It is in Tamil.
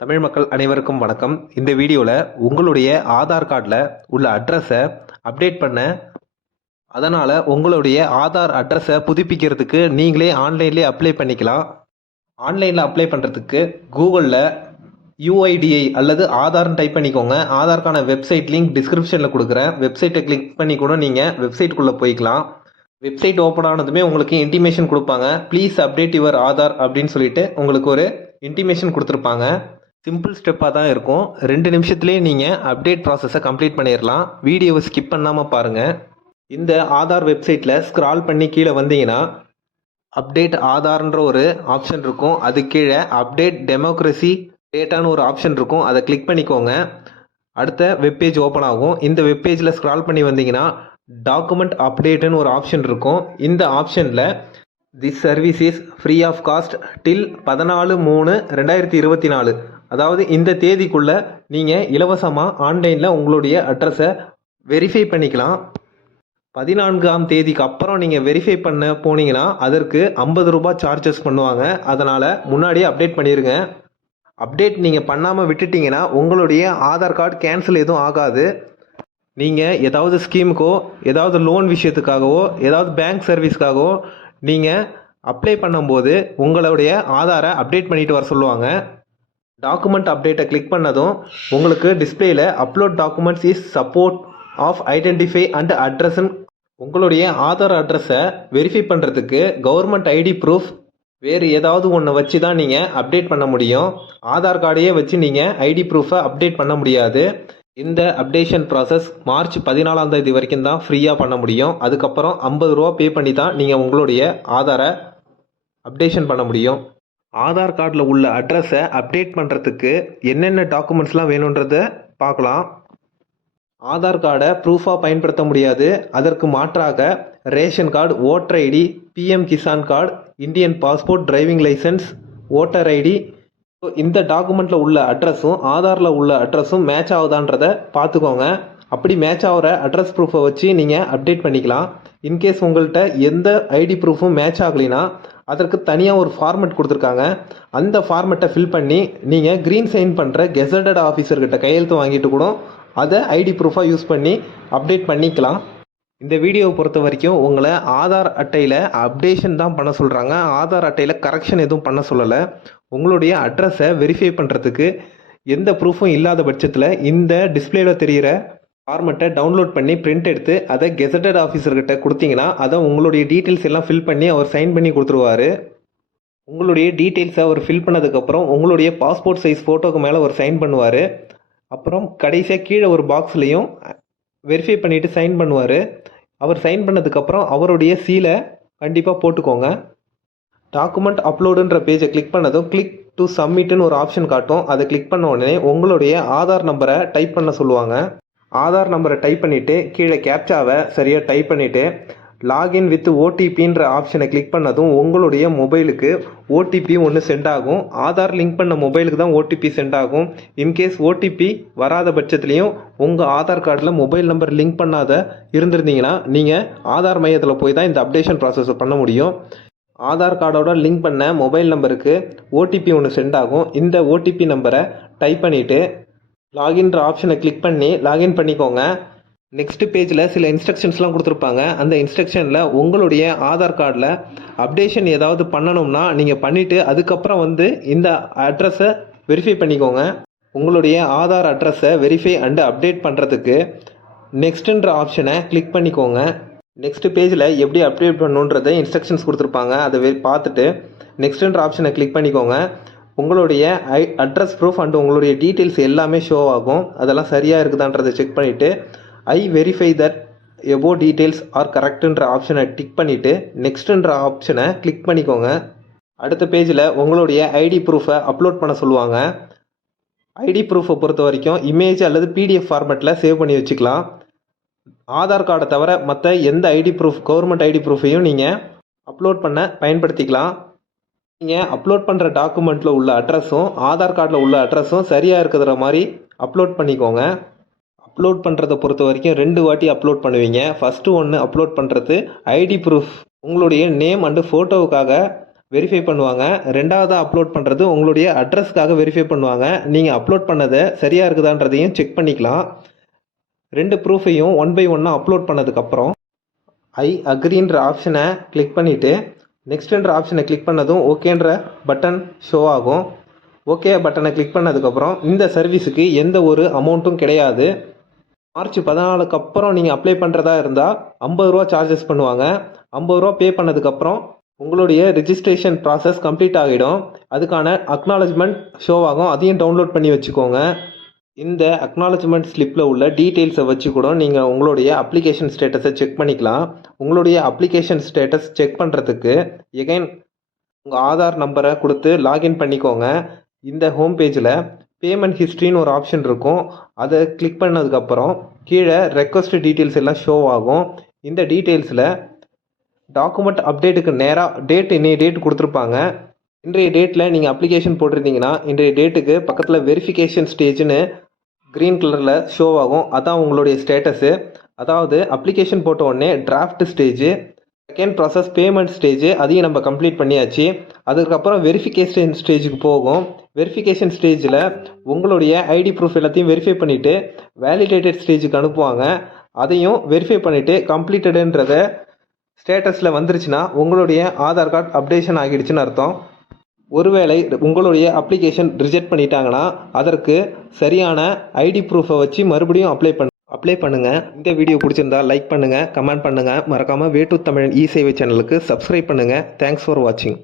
தமிழ் மக்கள் அனைவருக்கும் வணக்கம். இந்த வீடியோவில் உங்களுடைய ஆதார் கார்டில் உள்ள அட்ரஸை அப்டேட் பண்ண அதனால் உங்களுடைய ஆதார் அட்ரஸை புதுப்பிக்கிறதுக்கு நீங்களே ஆன்லைன்லேயே அப்ளை பண்ணிக்கலாம். ஆன்லைனில் அப்ளை பண்ணுறதுக்கு கூகுளில் யூஐடிஐ அல்லது ஆதார்னு டைப் பண்ணிக்கோங்க. ஆதார்க்கான வெப்சைட் லிங்க் டிஸ்கிரிப்ஷனில் கொடுக்குறேன். வெப்சைட்டை கிளிக் பண்ணி கூட நீங்கள் வெப்சைட்டுக்குள்ளே போய்க்கலாம். வெப்சைட் ஓப்பன் ஆனதுமே உங்களுக்கு இன்டிமேஷன் கொடுப்பாங்க. ப்ளீஸ் அப்டேட் யுவர் ஆதார் அப்படின்னு சொல்லிட்டு உங்களுக்கு ஒரு இன்டிமேஷன் கொடுத்துருப்பாங்க. சிம்பிள் ஸ்டெப்பாக தான் இருக்கும். ரெண்டு நிமிஷத்துலேயே நீங்கள் அப்டேட் ப்ராசஸை கம்ப்ளீட் பண்ணிடலாம் வீடியோவை ஸ்கிப் பண்ணாமல் பாருங்கள் இந்த ஆதார் வெப்சைட்டில் ஸ்க்ரால் பண்ணி கீழே வந்தீங்கன்னா அப்டேட் ஆதார்ன்ற ஒரு ஆப்ஷன் இருக்கும். அது கீழே அப்டேட் டெமோக்ரஸி டேட்டான்னு ஒரு ஆப்ஷன் இருக்கும். அதை கிளிக் பண்ணிக்கோங்க. அடுத்த வெப்பேஜ் ஓப்பன் ஆகும். இந்த வெப்பேஜில் ஸ்க்ரால் பண்ணி வந்தீங்கன்னா டாக்குமெண்ட் அப்டேட்டுன்னு ஒரு ஆப்ஷன் இருக்கும். இந்த ஆப்ஷனில் this service is free of cost till பதினாலு மூணு ரெண்டாயிரத்தி இருபத்தி நாலு. அதாவது இந்த தேதிக்குள்ளே நீங்கள் இலவசமாக ஆன்லைனில் உங்களுடைய அட்ரஸை வெரிஃபை பண்ணிக்கலாம். பதினான்காம் தேதிக்கு அப்புறம் நீங்கள் வெரிஃபை பண்ண போனீங்கன்னா அதற்கு ஐம்பது ரூபாய் சார்ஜஸ் பண்ணுவாங்க. அதனால் முன்னாடியே அப்டேட் பண்ணிடுங்க அப்டேட் நீங்கள் பண்ணாமல் விட்டுட்டீங்கன்னா உங்களுடைய ஆதார் கார்டு கேன்சல் எதுவும் ஆகாது. நீங்கள் ஏதாவது ஸ்கீமுக்கோ ஏதாவது லோன் விஷயத்துக்காகவோ ஏதாவது பேங்க் சர்வீஸ்க்காகவோ நீங்கள் அப்ளை பண்ணும்போது உங்களுடைய ஆதாரை அப்டேட் பண்ணிட்டு வர சொல்லுவாங்க. டாக்குமெண்ட் அப்டேட்டை கிளிக் பண்ணதும் உங்களுக்கு டிஸ்பிளேல upload documents is support of identify and அட்ரஸ்ன்னு உங்களுடைய ஆதார் அட்ரஸை வெரிஃபை பண்ணுறதுக்கு கவர்மெண்ட் ஐடி ப்ரூஃப் வேறு ஏதாவது ஒன்று வச்சு தான் நீங்கள் அப்டேட் பண்ண முடியும். ஆதார் கார்டையே வச்சு நீங்கள் ஐடி ப்ரூஃபை அப்டேட் பண்ண முடியாது. இந்த அப்டேஷன் ப்ராசஸ் மார்ச் பதினாலாம் தேதி வரைக்கும் தான் ஃப்ரீயாக பண்ண முடியும். அதுக்கப்புறம் ஐம்பது ரூபா பே பண்ணி தான் நீங்கள் உங்களுடைய ஆதாரை அப்டேஷன் பண்ண முடியும். ஆதார் கார்டில் உள்ள அட்ரஸை அப்டேட் பண்ணுறதுக்கு என்னென்ன டாக்குமெண்ட்ஸ்லாம் வேணுன்றதை பார்க்கலாம். ஆதார் கார்டை ப்ரூஃபாக பயன்படுத்த முடியாது. அதற்கு மாற்றாக ration card voter ID PM Kisan card Indian passport driving licence voter ID. இந்த டாக்குமெண்ட்டில் உள்ள அட்ரஸும் ஆதாரில் உள்ள அட்ரஸும் மேட்ச் ஆகுதான்றதை பார்த்துக்கோங்க. அப்படி மேட்ச் ஆகிற அட்ரஸ் ப்ரூஃபை வச்சு நீங்கள் அப்டேட் பண்ணிக்கலாம். இன்கேஸ் உங்கள்கிட்ட எந்த ஐடி ப்ரூஃபும் மேட்ச் ஆகலைன்னா அதற்கு தனியாக ஒரு ஃபார்மெட் கொடுத்துருக்காங்க. அந்த ஃபார்மெட்டை ஃபில் பண்ணி நீங்கள் க்ரீன் சைன் பண்ணுற கெசடட் ஆஃபீஸர்கிட்ட கையெழுத்து வாங்கிட்டு கூட அதை ஐடி ப்ரூஃபாக யூஸ் பண்ணி அப்டேட் பண்ணிக்கலாம். இந்த வீடியோவை பொறுத்த வரைக்கும் உங்களை ஆதார் அட்டையில் அப்டேஷன் தான் பண்ண சொல்கிறாங்க ஆதார் அட்டையில் கரெக்ஷன் எதுவும் பண்ண சொல்லலை. உங்களுடைய அட்ரஸை வெரிஃபை பண்ணுறதுக்கு எந்த ப்ரூஃபும் இல்லாத பட்சத்தில் இந்த டிஸ்பிளேவில் தெரிகிற ஃபார்மெட்டை டவுன்லோட் பண்ணி பிரிண்ட் எடுத்து அதை கெசட்டட் ஆஃபீஸர்கிட்ட கொடுத்தீங்கன்னா அதை உங்களுடைய டீட்டெயில்ஸ் எல்லாம் ஃபில் பண்ணி அவர் சைன் பண்ணி கொடுத்துருவாரு. உங்களுடைய டீட்டெயில்ஸை அவர் ஃபில் பண்ணதுக்கப்புறம் உங்களுடைய பாஸ்போர்ட் சைஸ் ஃபோட்டோக்கு மேலே அவர் சைன் பண்ணுவார். அப்புறம் கடைசியாக கீழே ஒரு பாக்ஸ்லேயும் வெரிஃபை பண்ணிவிட்டு சைன் பண்ணுவார். அவர் சைன் பண்ணதுக்கப்புறம் அவருடைய சீலை கண்டிப்பாக போட்டுக்கோங்க. டாக்குமெண்ட் அப்லோடுன்ற பேஜை கிளிக் பண்ணதும் கிளிக் டு சப்மிட்னு ஒரு ஆப்ஷன் காட்டும். அதை கிளிக் பண்ண உடனே உங்களுடைய ஆதார் நம்பரை டைப் பண்ண சொல்லுவாங்க. ஆதார் நம்பரை டைப் பண்ணிவிட்டு கீழே கேப்சாவை சரியாக டைப் பண்ணிவிட்டு லாகின் வித் ஓடிபின்ற ஆப்ஷனை கிளிக் பண்ணதும் உங்களுடைய மொபைலுக்கு ஓடிபி ஒன்று சென்ட் ஆகும். ஆதார் லிங்க் பண்ண மொபைலுக்கு தான் ஓடிபி சென்ட் ஆகும். இன்கேஸ் ஓடிபி வராத பட்சத்துலேயும் உங்கள் ஆதார் கார்டில் மொபைல் நம்பர் லிங்க் பண்ணாத இருந்திருந்தீங்கன்னா நீங்கள் ஆதார் மையத்தில் போய் தான் இந்த அப்டேஷன் ப்ராசஸை பண்ண முடியும். ஆதார் கார்டோட லிங்க் பண்ண மொபைல் நம்பருக்கு ஓடிபி ஒன்று சென்ட் ஆகும். இந்த ஓடிபி நம்பரை டைப் பண்ணிவிட்டு லாகின்ற ஆப்ஷனை கிளிக் பண்ணி லாகின் பண்ணிக்கோங்க. நெக்ஸ்ட் பேஜில் சில இன்ஸ்ட்ரக்ஷன்ஸ்லாம் கொடுத்துருப்பாங்க. அந்த இன்ஸ்ட்ரக்ஷனில் உங்களுடைய ஆதார் கார்டில் அப்டேஷன் ஏதாவது பண்ணணும்னா நீங்கள் பண்ணிவிட்டு அதுக்கப்புறம் வந்து இந்த அட்ரஸை வெரிஃபை பண்ணிக்கோங்க. உங்களுடைய ஆதார் அட்ரஸை வெரிஃபை அண்டு அப்டேட் பண்ணுறதுக்கு நெக்ஸ்ட்டுன்ற ஆப்ஷனை கிளிக் பண்ணிக்கோங்க. நெக்ஸ்ட் பேஜில் எப்படி அப்டேட் பண்ணணுன்றதை இன்ஸ்ட்ரக்ஷன்ஸ் கொடுத்துருப்பாங்க. அதை பார்த்துட்டு நெக்ஸ்ட்டுன்ற ஆப்ஷனை கிளிக் பண்ணிக்கோங்க. உங்களுடைய ஐ அட்ரஸ் ப்ரூஃப் அண்ட் உங்களுடைய டீட்டெயில்ஸ் எல்லாமே ஷோ ஆகும். அதெல்லாம் சரியாக இருக்குதான்றதை செக் பண்ணிவிட்டு I verify that above details are கரெக்டுன்ற ஆப்ஷனை டிக் பண்ணிவிட்டு நெக்ஸ்ட்டுன்ற ஆப்ஷனை கிளிக் பண்ணிக்கோங்க. அடுத்த பேஜில் உங்களுடைய ஐடி ப்ரூஃபை அப்லோட் பண்ண சொல்லுவாங்க. ஐடி ப்ரூஃபை பொறுத்த வரைக்கும் இமேஜ் அல்லது பிடிஎஃப் ஃபார்மேட்டில் சேவ் பண்ணி வச்சுக்கலாம். ஆதார் கார்டை தவிர மற்ற எந்த ஐடி ப்ரூஃப் கவர்மெண்ட் ஐடி ப்ரூஃபையும் நீங்கள் அப்லோட் பண்ண பயன்படுத்திக்கலாம். நீங்கள் அப்லோட் பண்ணுற டாக்குமெண்ட்டில் உள்ள அட்ரஸும் ஆதார் கார்டில் உள்ள அட்ரஸும் சரியாக இருக்கிற மாதிரி அப்லோட் பண்ணிக்கோங்க. அப்லோட் பண்ணுறதை பொறுத்த வரைக்கும் ரெண்டு வாட்டி அப்லோட் பண்ணுவீங்க. ஃபஸ்ட்டு ஒன்று அப்லோட் பண்ணுறது ஐடி ப்ரூஃப் உங்களுடைய நேம் அண்டு ஃபோட்டோவுக்காக வெரிஃபை பண்ணுவாங்க. ரெண்டாவதாக அப்லோட் பண்ணுறது உங்களுடைய அட்ரஸ்க்காக வெரிஃபை பண்ணுவாங்க. நீங்கள் அப்லோட் பண்ணதை சரியாக இருக்குதான்றதையும் செக் பண்ணிக்கலாம். ரெண்டு ப்ரூஃபையும் ஒன் பை ஒன்னாக அப்லோட் பண்ணதுக்கப்புறம் ஐ அக்ரின்ற ஆப்ஷனை கிளிக் பண்ணிவிட்டு நெக்ஸ்ட்டுன்ற ஆப்ஷனை கிளிக் பண்ணதும் ஓகேன்ற பட்டன் ஷோ ஆகும். ஓகே பட்டனை கிளிக் பண்ணதுக்கப்புறம் இந்த சர்வீஸுக்கு எந்த ஒரு அமௌண்ட்டும் கிடையாது. மார்ச் பதினாலுக்கு அப்புறம் நீங்கள் அப்ளை பண்ணுறதா இருந்தால் ஐம்பது ரூபா சார்ஜஸ் பண்ணுவாங்க. ஐம்பது ரூபா பே பண்ணதுக்கப்புறம் உங்களுடைய ரிஜிஸ்ட்ரேஷன் ப்ராசஸ் கம்ப்ளீட் ஆகிடும். அதுக்கான அக்னாலஜ்மெண்ட் ஷோ ஆகும். அதையும் டவுன்லோட் பண்ணி வச்சுக்கோங்க. இந்த அக்னாலஜ்மெண்ட் ஸ்லிப்பில் உள்ள டீட்டெயில்ஸை வச்சு கூட நீங்கள் உங்களுடைய அப்ளிகேஷன் ஸ்டேட்டஸை செக் பண்ணிக்கலாம். உங்களுடைய அப்ளிகேஷன் ஸ்டேட்டஸ் செக் பண்ணுறதுக்கு எகைன் உங்கள் ஆதார் நம்பரை கொடுத்து லாகின் பண்ணிக்கோங்க. இந்த ஹோம் பேஜில் பேமெண்ட் ஹிஸ்ட்ரின்னு ஒரு ஆப்ஷன் இருக்கும். அதை கிளிக் பண்ணதுக்கப்புறம் கீழே ரெக்வஸ்ட் டீட்டெயில்ஸ் எல்லாம் ஷோ ஆகும். இந்த டீட்டெயில்ஸில் டாக்குமெண்ட் அப்டேட்டுக்கு நேராக டேட் இன்னைய டேட் கொடுத்துருப்பாங்க. இன்றைய டேட்டில் நீங்கள் அப்ளிகேஷன் போட்டிருந்தீங்கன்னா இன்றைய டேட்டுக்கு பக்கத்தில் வெரிஃபிகேஷன் ஸ்டேஜ்னு க்ரீன் கலரில் ஷோ ஆகும். அதான் உங்களுடைய ஸ்டேட்டஸு அதாவது அப்ளிகேஷன் போட்ட உடனே draft stage second process payment stage அதையும் நம்ம கம்ப்ளீட் பண்ணியாச்சு. அதுக்கப்புறம் வெரிஃபிகேஷன் ஸ்டேஜுக்கு போகும். வெரிஃபிகேஷன் ஸ்டேஜில் உங்களுடைய ஐடி ப்ரூஃப் எல்லாத்தையும் வெரிஃபை பண்ணிவிட்டு வேலிடேட்டட் ஸ்டேஜுக்கு அனுப்புவாங்க. அதையும் வெரிஃபை பண்ணிவிட்டு கம்ப்ளீட்டடுன்றத ஸ்டேட்டஸில் வந்துருச்சுன்னா உங்களுடைய ஆதார் கார்டு அப்டேஷன் ஆகிடுச்சுன்னு அர்த்தம். ஒருவேளை உங்களுடைய அப்ளிகேஷன் ரிஜெக்ட் பண்ணிட்டாங்கன்னா அதற்கு சரியான ஐடி ப்ரூஃபை வச்சு மறுபடியும் அப்ளை பண்ண அப்ளை பண்ணுங்கள் இந்த வீடியோ பிடிச்சிருந்தா லைக் பண்ணுங்கள் கமெண்ட் பண்ணுங்கள் மறக்காமல் வேட்டு தமிழ் இ சேவை சேனலுக்கு சப்ஸ்கிரைப் பண்ணுங்கள் தேங்க்ஸ் ஃபார் வாட்சிங்